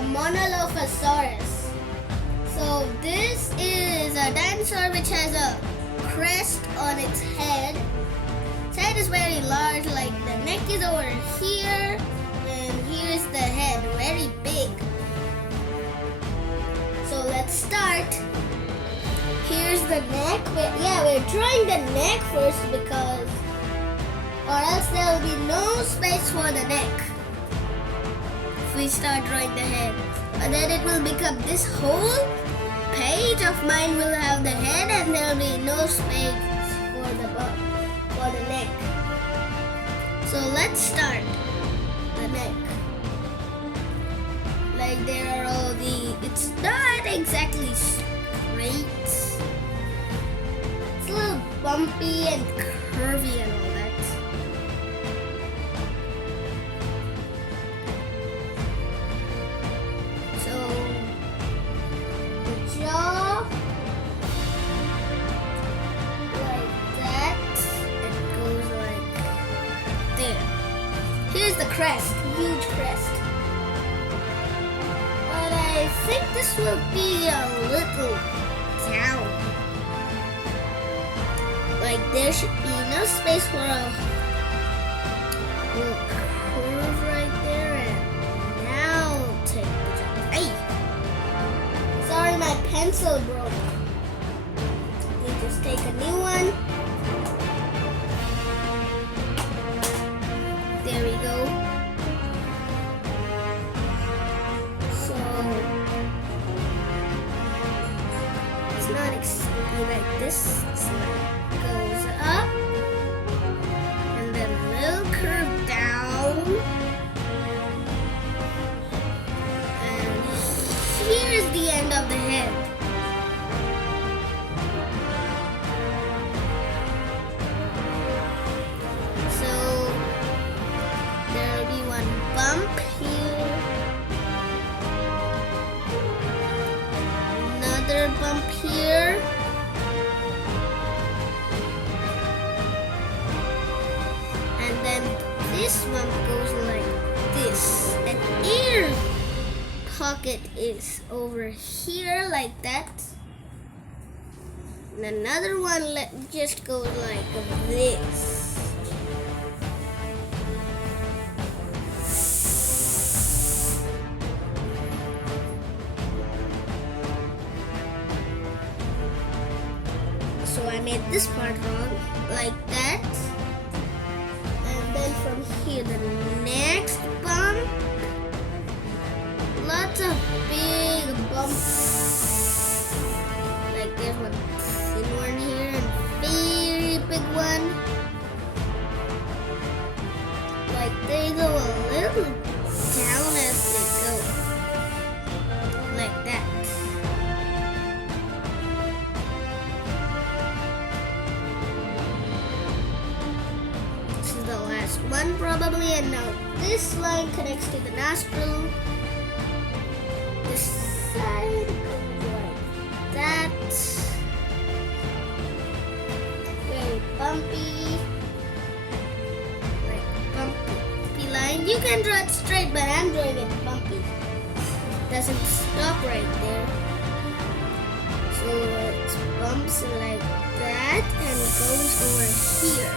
a Monolophosaurus. So this is a dinosaur which has a crest on its head. Its head is very large, like the neck is over here, and here is the head, very big. So let's start. Here's the neck. We're drawing the neck first because, or else there will be no space for the neck if we start drawing the head. And then it will become this whole page of mine will have the head, and there will be no space for the neck. So let's start the neck. Like there are all it's not exactly straight. It's a little bumpy and curvy and all that. So the jaw, like that, it goes like there. Here's the crest, huge crest. But I think this will be a little down. Like there should be enough space for a little curve right there, and now take the jump. Hey! Sorry, my pencil broke. Let me just take a new one. There we go. Not exactly like this. It's like goes up and then a little curve down, and here is the end of the head. So there will be one bump here, another bump here, and then this one goes like this. An ear pocket is over here like that, and another one just goes like this. So I made this part wrong, like that. And then from here, the next bump. Lots of big bumps. Like there's one thin one here and very big one. Like they go a little down as they go. Like that. The last one probably, and now this line connects to the nostril. This side goes like that. Very bumpy. Like bumpy line. You can draw it straight, but I'm drawing it bumpy. Doesn't stop right there. So it bumps like that and goes over here.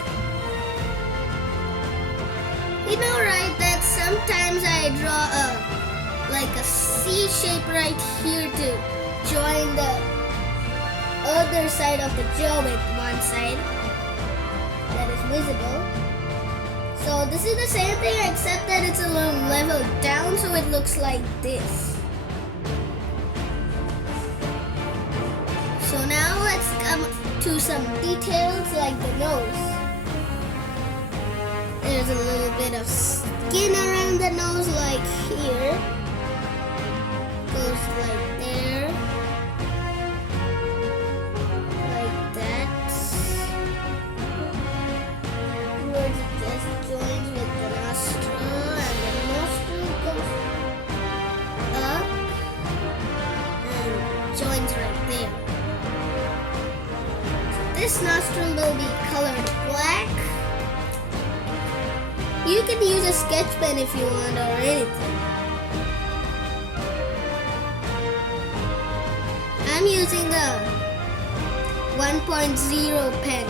You know, right, that sometimes I draw a C shape right here to join the other side of the jaw with one side that is visible. So this is the same thing except that it's a little level down, so it looks like this. So now let's come to some details like the nose. There's a little bit of skin around the nose, like here. Goes like there. Like that. Towards it just joins with the nostril, and the nostril goes up and joins right there. So this nostril will be colored black. You can use a sketch pen if you want or anything. I'm using a 1.0 pen.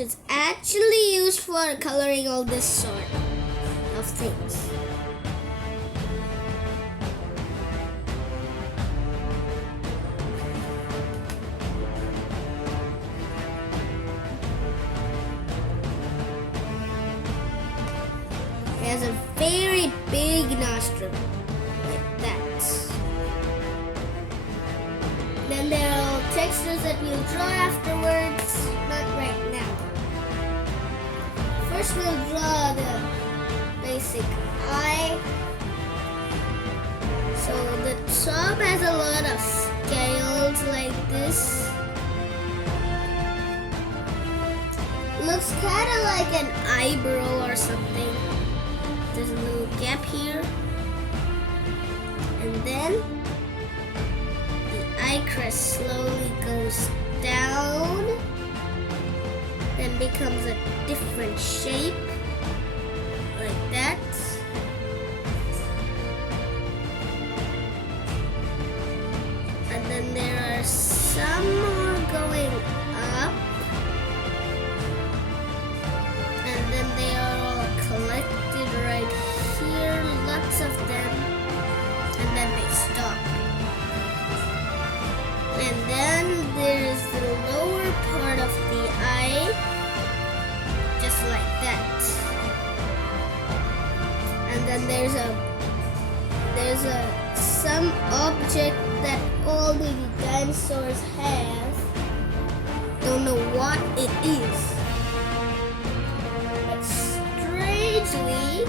It's actually used for coloring all this sort of things. It has a very big nostril, like that. Then there are textures that we'll draw afterwards, not right now. First we'll draw the basic eye. So the top has a lot of scales like this. Looks kind of like an eyebrow or something. There's a little gap here. And then the eye crest slowly goes down. Then becomes a different shape, like that. And then there are some more going up. And then they are all collected right here, lots of them. And then they stop. And then there's the lower part of the eye, just like that. And then there's some object that all the dinosaurs have. Don't know what it is. But strangely,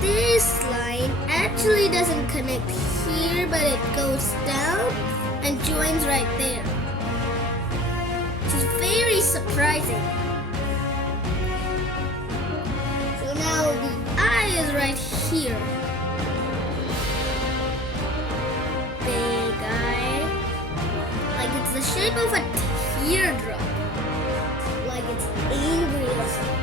this line actually doesn't connect here, but it goes down and joins right there. Which is very surprising. So now the eye is right here. Big eye. Like it's the shape of a teardrop. Like it's angry or something.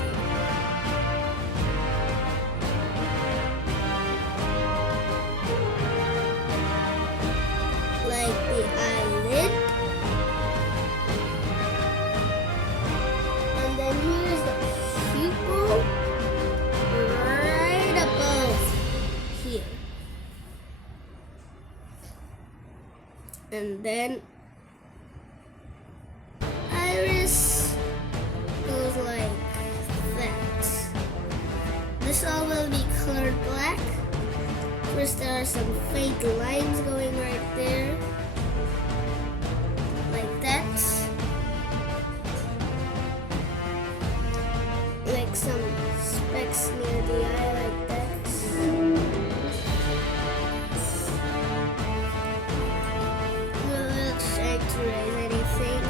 Like the eyelid. And then here's the pupil right above here. And then iris goes like that. This all will be colored black. First there are some faint lines going right there. Like that. Like some specks near the eye like that. We'll try to raise anything.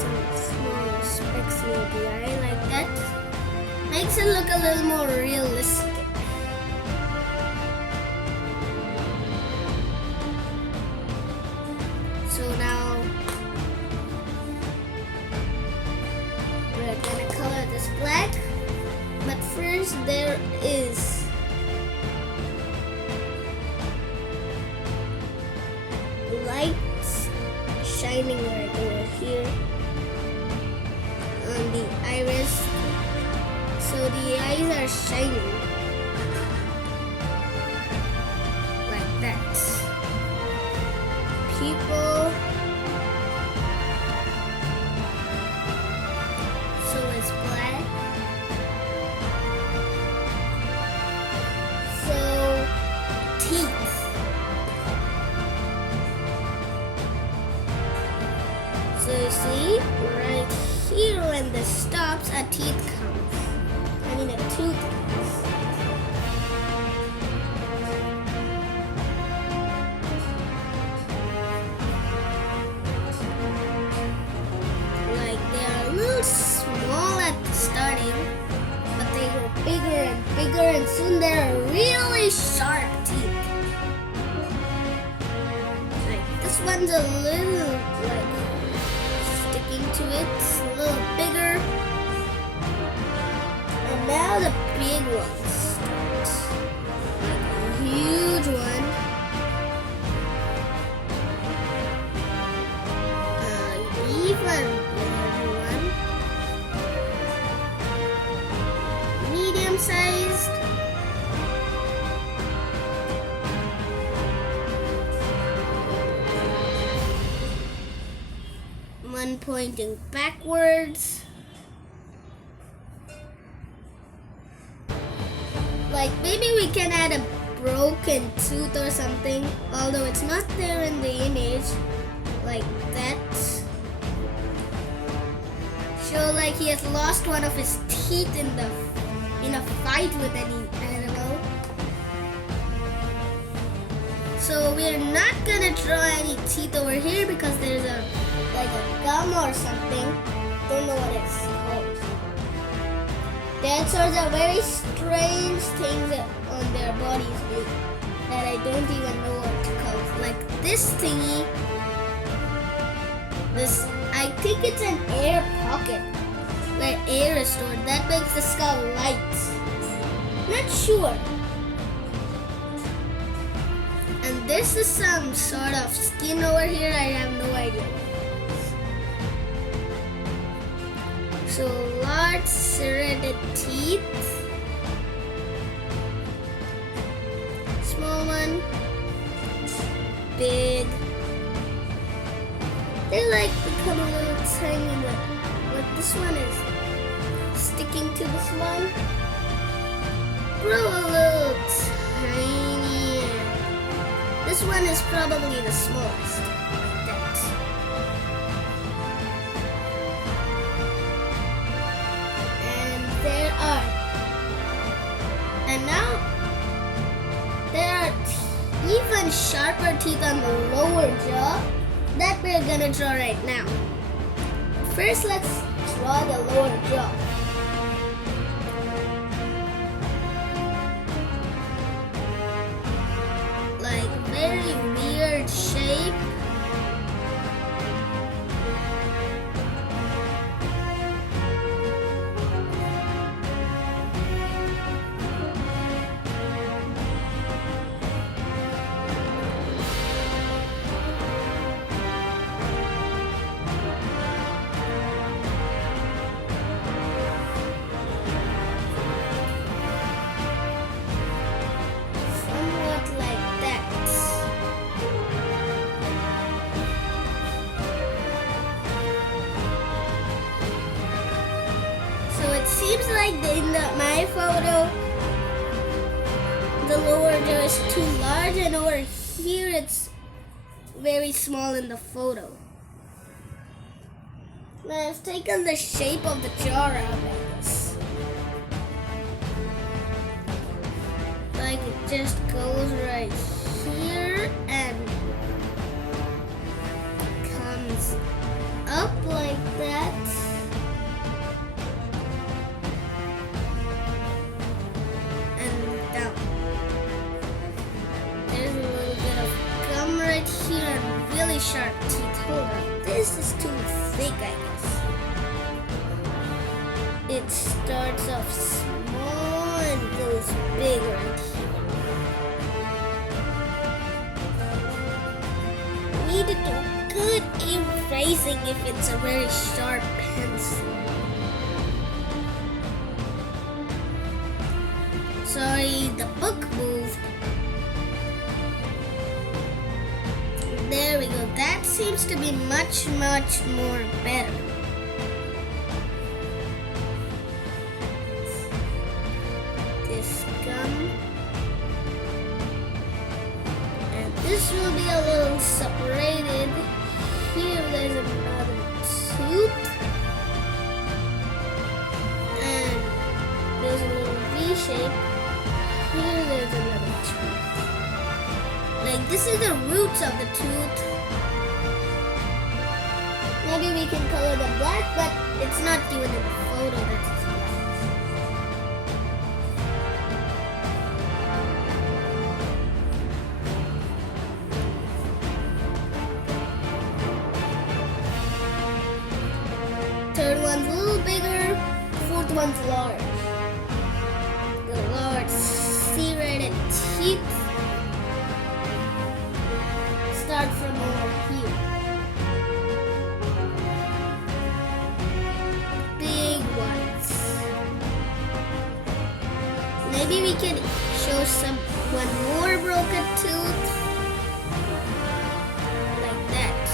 Some small specks near the eye like that. Makes it look a little more realistic. So now we're gonna color this black, but first there is lights shining right over here on the iris. So the eyes are shining like that. Pupil. So it's black. So teeth. So you see, right here when this stops, a teeth comes. I mean a tooth comes. Like they are a little small at the starting, but they go bigger and bigger, and soon they're really sharp teeth. Like this this one's a little like sticking to it, it's a little bigger. And now the big ones start. Like a huge one. Even larger one. Medium sized. One pointing backwards. Like maybe we can add a broken tooth or something, although it's not there in the image. Like that. Show like he has lost one of his teeth in a fight with any animal. So we're not gonna draw any teeth over here because there's a gum or something. Don't know what it's called. Dinosaurs are very strange things on their bodies that I don't even know what to call. Like this thingy. I think it's an air pocket where air is stored. That makes the skull light. Not sure. And this is some sort of skin over here. I have no idea. So large serrated teeth. Small one. Big. They like become a little tiny, but this one is sticking to this one. Grow a little tiny. This one is probably the smallest. Like that. And there are. And now there are even sharper teeth on the lower jaw that we're gonna draw right now. First, let's draw the lower jaw. Like very weird shape. Seems like in my photo, the lower jaw is too large, and over here it's very small in the photo. Now I've taken the shape of the jaw out like this. Like it just goes right here and comes up like that. Here and really sharp teeth. Hold on, this is too thick, I guess. It starts off small and goes big right here. Need to do good erasing if it's a very sharp pencil. Sorry, the book moved. There we go. That seems to be much more better. This gum. And this will be a little separated. Here there's another tooth. And there's a little V shape. Here there's another tooth. Like this is the roots of the tooth. Maybe we can color them black, but it's not given in the photo that it's black. one's a little bigger, fourth one's large. The large serrated teeth start from over here. Big ones. Maybe we can show one more broken tooth. Like that.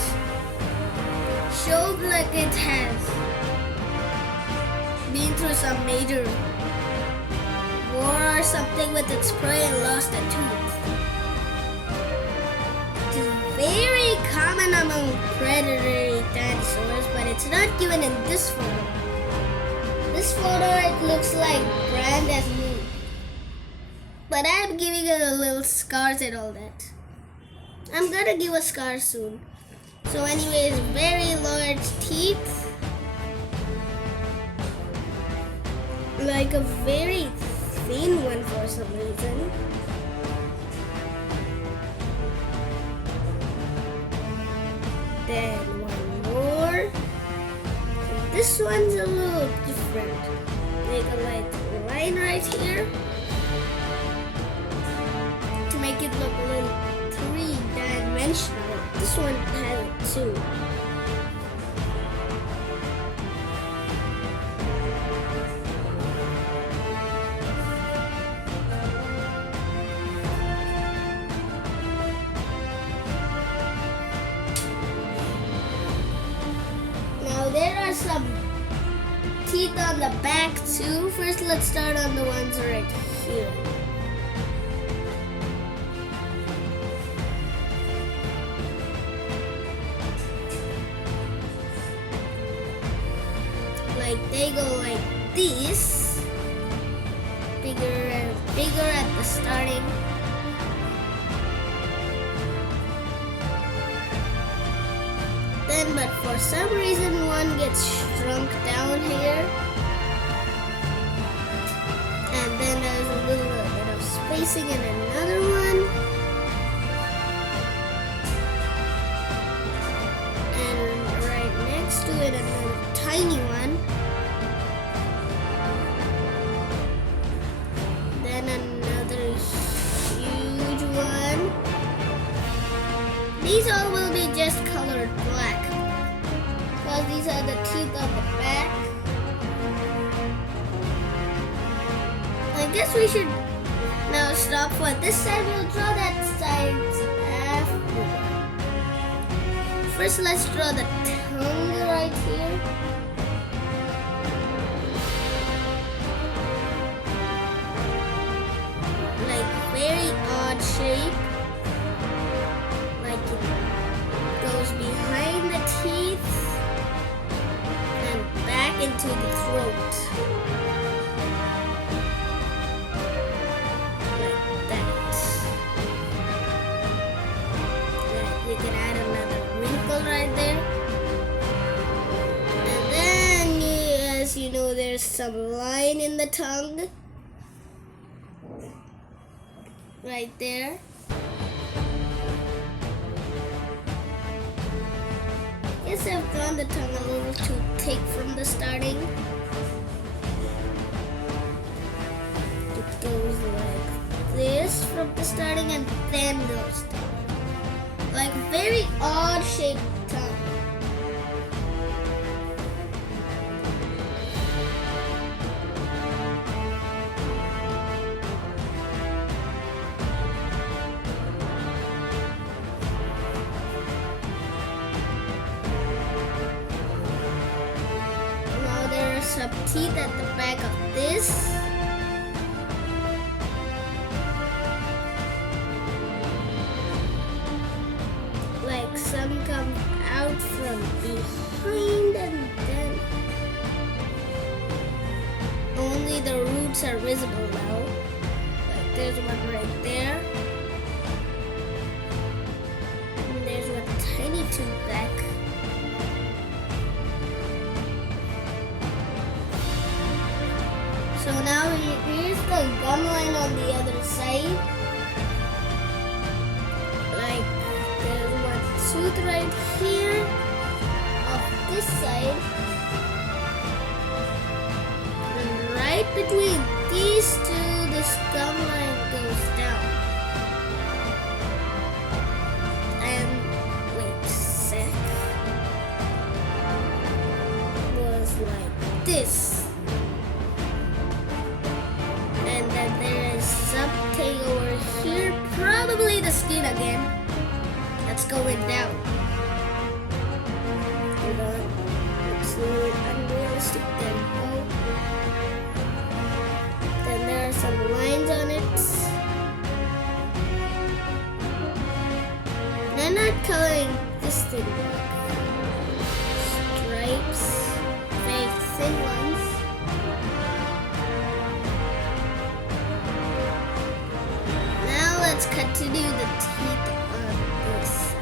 Shows like it has been through some major war or something with its prey and lost a tooth. It is very common among predatory dinosaurs, but it's not given in this photo. This photo, it looks like brand as new. But I'm giving it a little scars and all that. I'm gonna give a scar soon. So anyways, very large teeth. Like a very thin one for some reason. Then one more. This one's a little different. Make a light line right here to make it look a little three-dimensional. This one has it too. There are some teeth on the back too. First, let's start on the ones right here. Like they go like this, bigger and bigger at the starting. But for some reason one gets shrunk down here, and then there's a little bit of spacing in another one, and right next to it another tiny one, then another huge one. These all will be just colored black. These are the teeth on the back. I guess we should now stop for this side. We'll draw that side after. First, let's draw the tongue right here. Like very odd shape. Like it goes behind the teeth. Back into the throat. Like that. We can add another wrinkle right there. And then, as you know, there's some line in the tongue. Right there. Guess I've drawn the tongue a little too thick from the starting. It goes like this from the starting and then goes down. Like very odd shaped tongue. Some teeth at the back of this. Like some come out from behind and then only the roots are visible now. Like there's one right there. And there's one tiny tooth back. So now here's the gum line on the other side. Like there's one tooth right here of this side. between these two, this gum line goes down. And wait a sec. Was like this. And then there is something over here, probably the skin again. That's going down. Hold on. It's a little unrealistic tempo. Then there are some lines on it. And I'm not coloring this thing black. Stripes, very thin ones. Now let's continue the teeth on this side.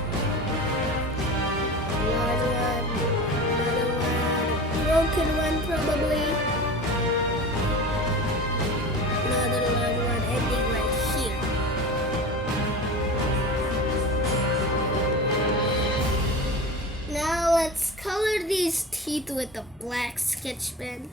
Large one, another one, broken one probably. Another large one ending right here. Now let's color these teeth with a black sketch pen.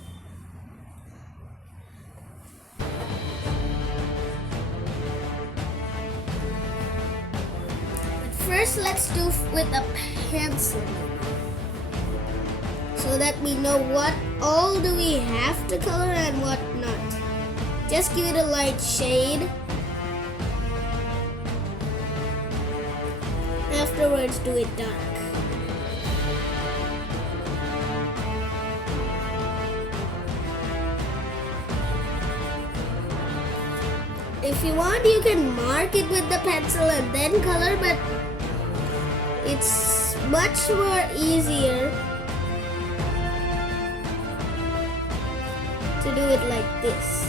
First, let's do with a pencil so that we know what all do we have to color and what not. Just give it a light shade. Afterwards, do it dark. If you want, you can mark it with the pencil and then color, but it's much more easier to do it like this.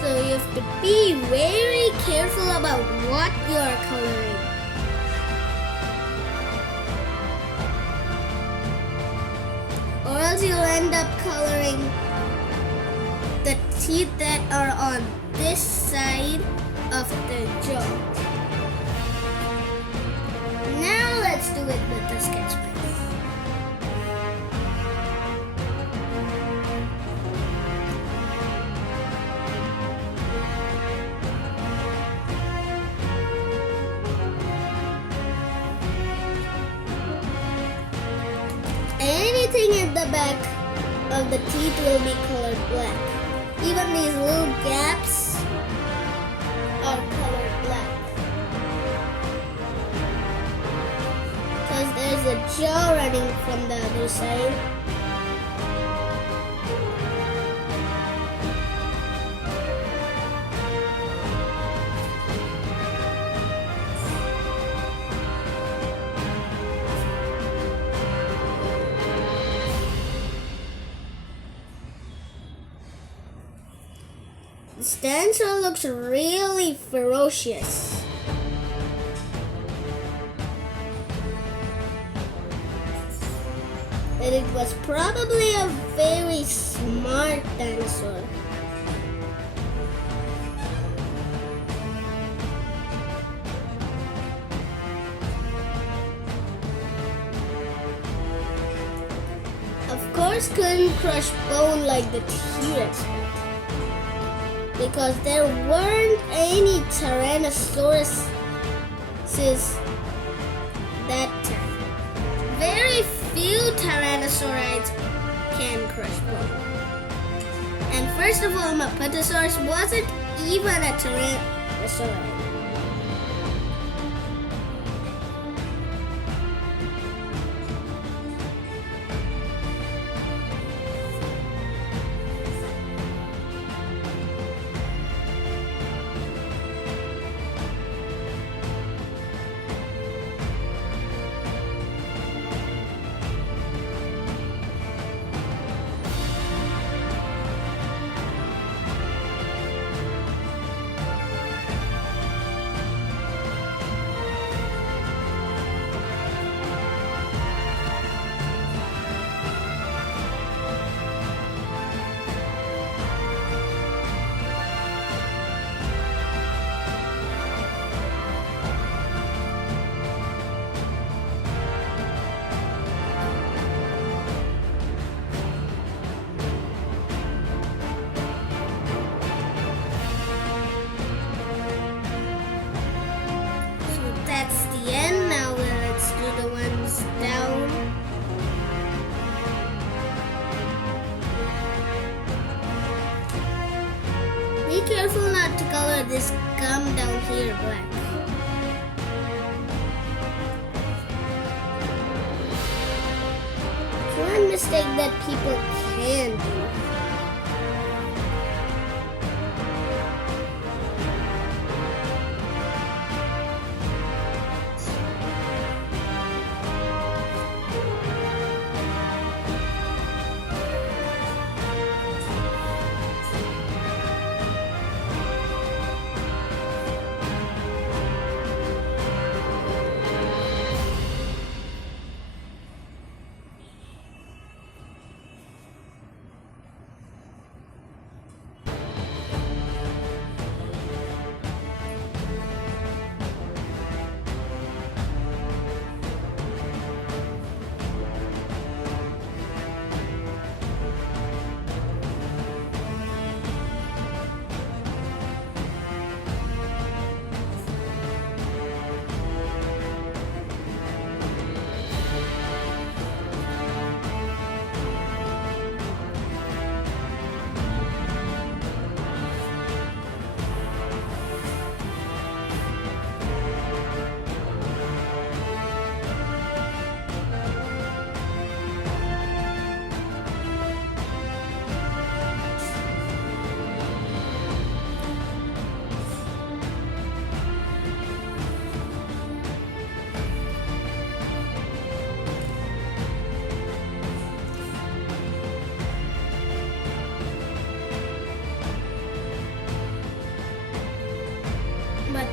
So you have to be very careful about what you are coloring. Or else you'll end up coloring the teeth that are on this side of the jaw. Now let's do it with the sketch pen. Anything in the back of the teeth will be colored black. Even these little gaps are colored black. Because there's a jaw running from the other side. This dinosaur looks really ferocious. And it was probably a very smart dinosaur. Of course, couldn't crush bone like the T-Rex. Because there weren't any Tyrannosauruses that time. Very few Tyrannosaurids can crush bone. And first of all, Monolophosaurus wasn't even a Tyrannosaurid. have this gum down here black. It's one mistake that people can do.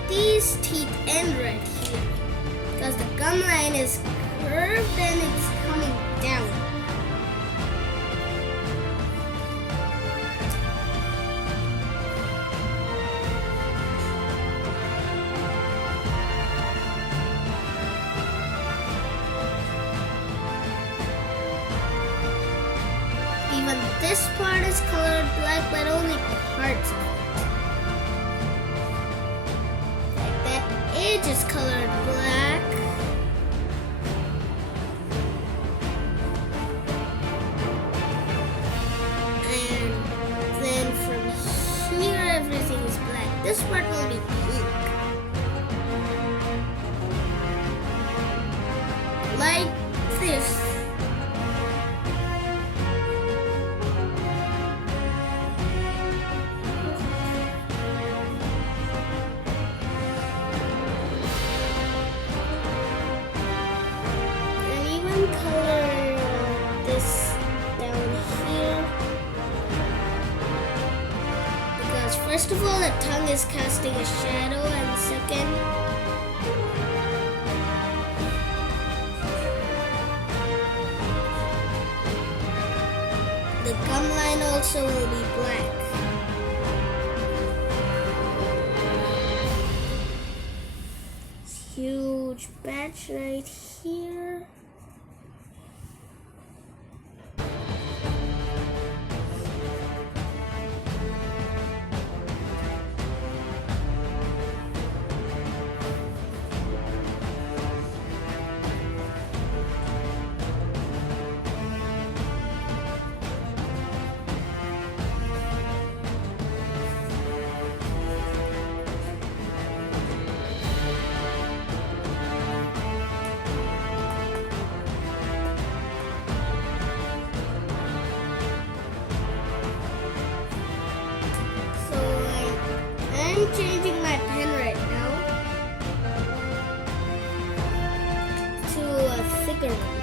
These teeth end right here because the gum line is curved and it's coming down. Even this part is colored black, but only parts of it. Edge is colored black. And then from here everything is black. This part will be pink. Like this. Color this down here because first of all the tongue is casting a shadow, and second the gum line also will be black. Huge patch right here. I'm changing my pen right now to a thicker one.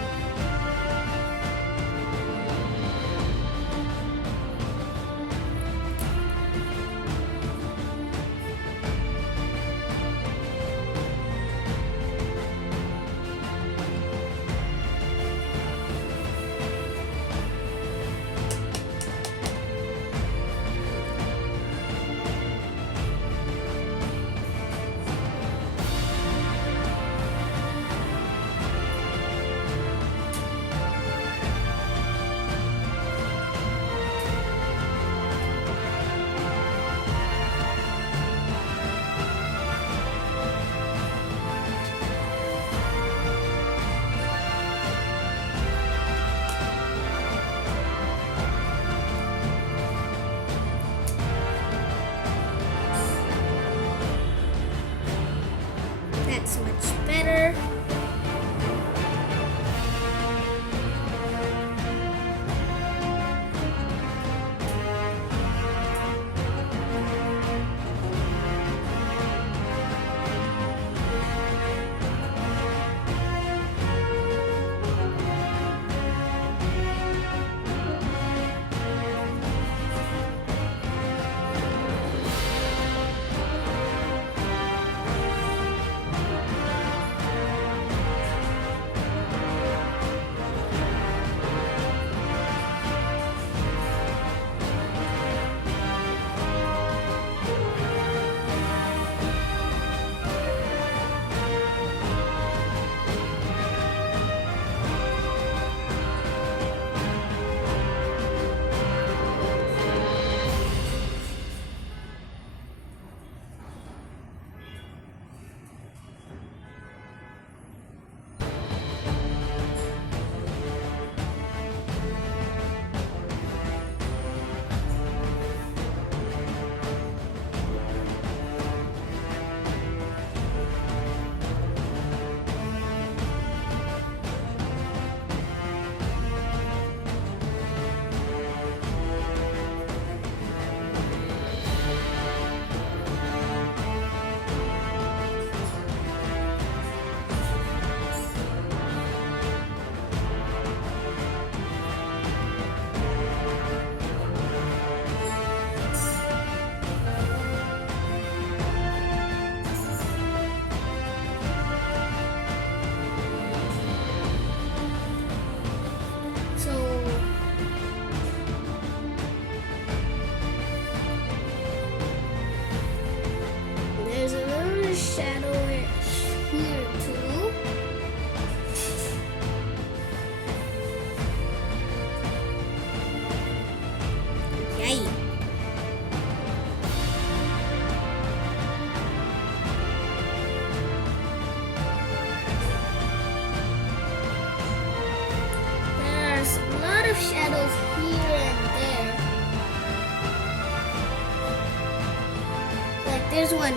there's one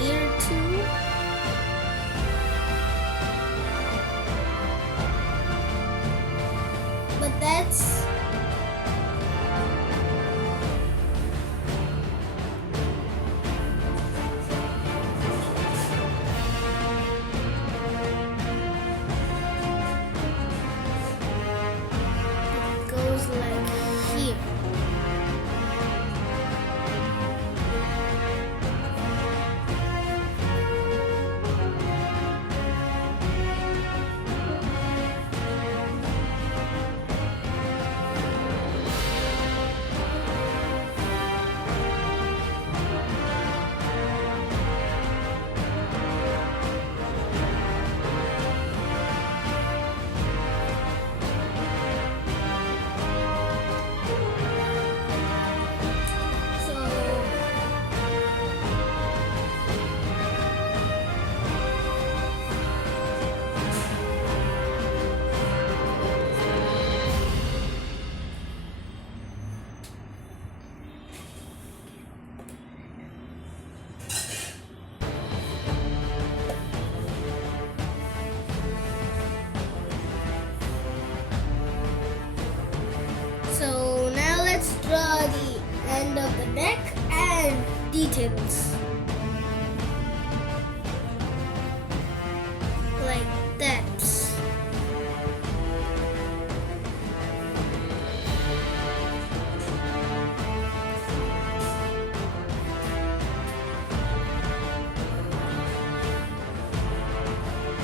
here too. But that's it goes like here. So now let's draw the end of the neck and details. Like that.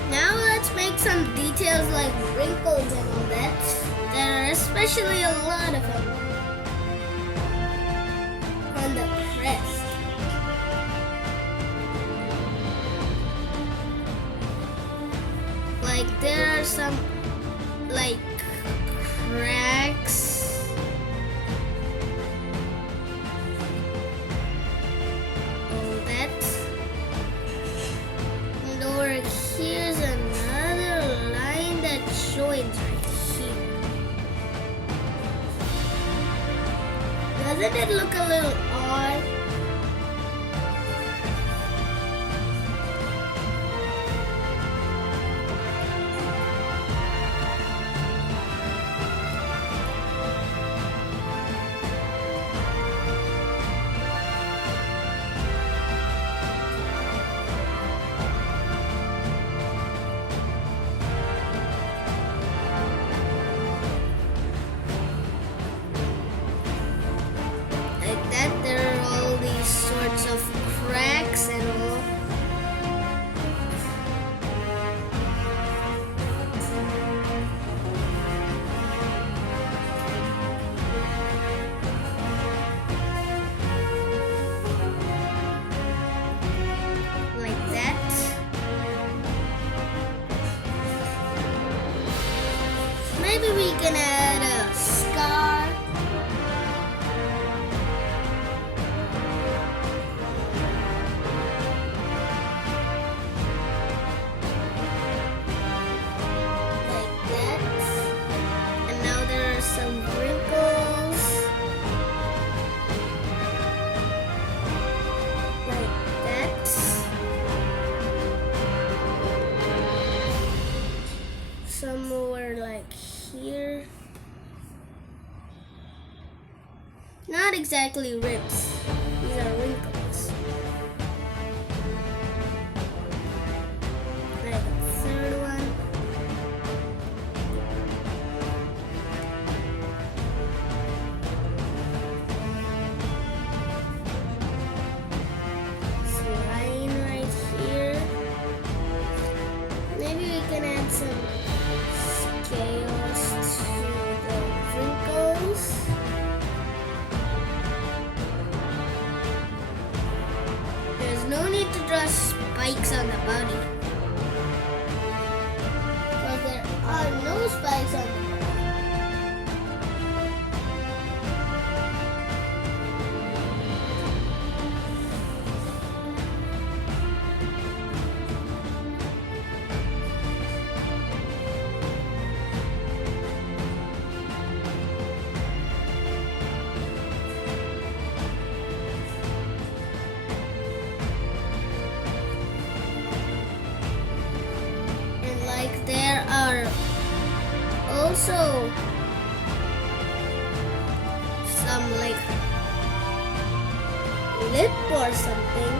Now let's make some details like wrinkles and all that. There are especially a lot of them on the crest. Like there are some like cracks. All that. And over here's another line that joins right here. Doesn't it look a little odd? Like that, there are all these sorts of cracks and all. Like that. Maybe we can add a scar. Like that. And now there are some wrinkles. Like that. Some more like here. Not exactly ribs. These are wrinkles. Like a third one. This line right here. Maybe we can add some scales to the wrinkles. Like there are also some like lip or something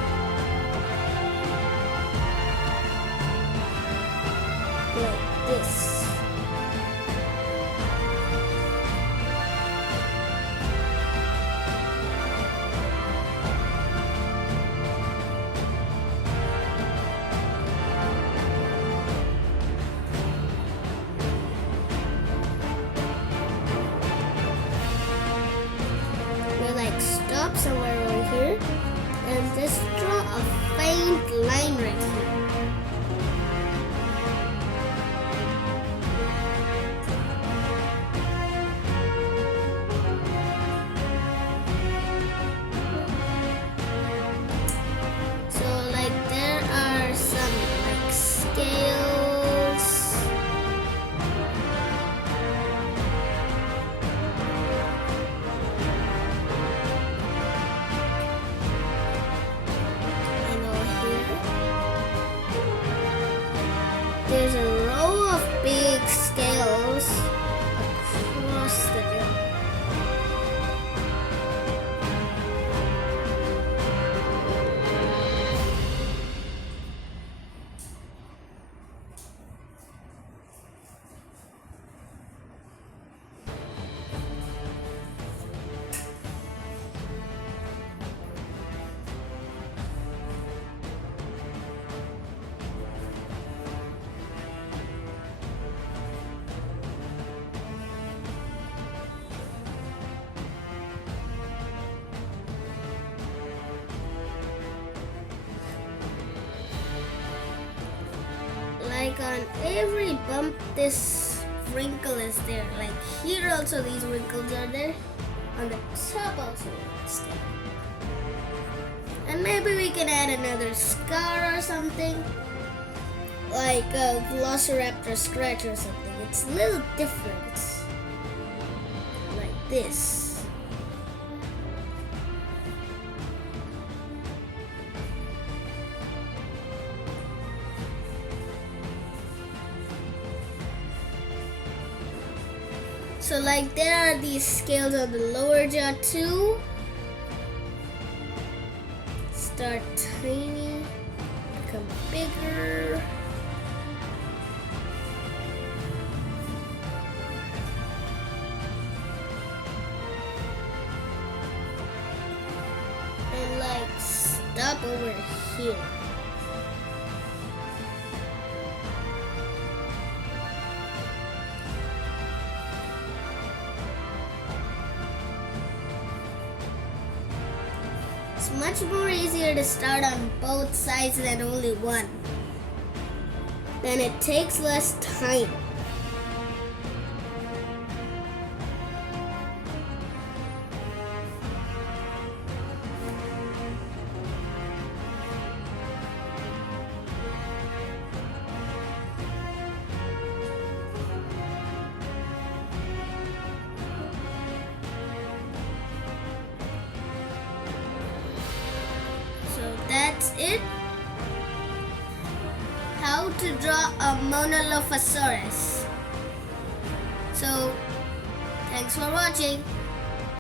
like this. Stop somewhere over here and just draw a faint line right here. So like there are some like scales. There's a row of big scales across the jaw. Like on every bump, this wrinkle is there. Like here also these wrinkles are there. On the top also it's there. And maybe we can add another scar or something. Like a velociraptor scratch or something. It's a little different. Like this. So like there are these scales on the lower jaw too. Start tiny, become bigger. And like stop over here. It's much more easier to start on both sides than only one. Then it takes less time. That's it. How to draw a Monolophosaurus. So, thanks for watching.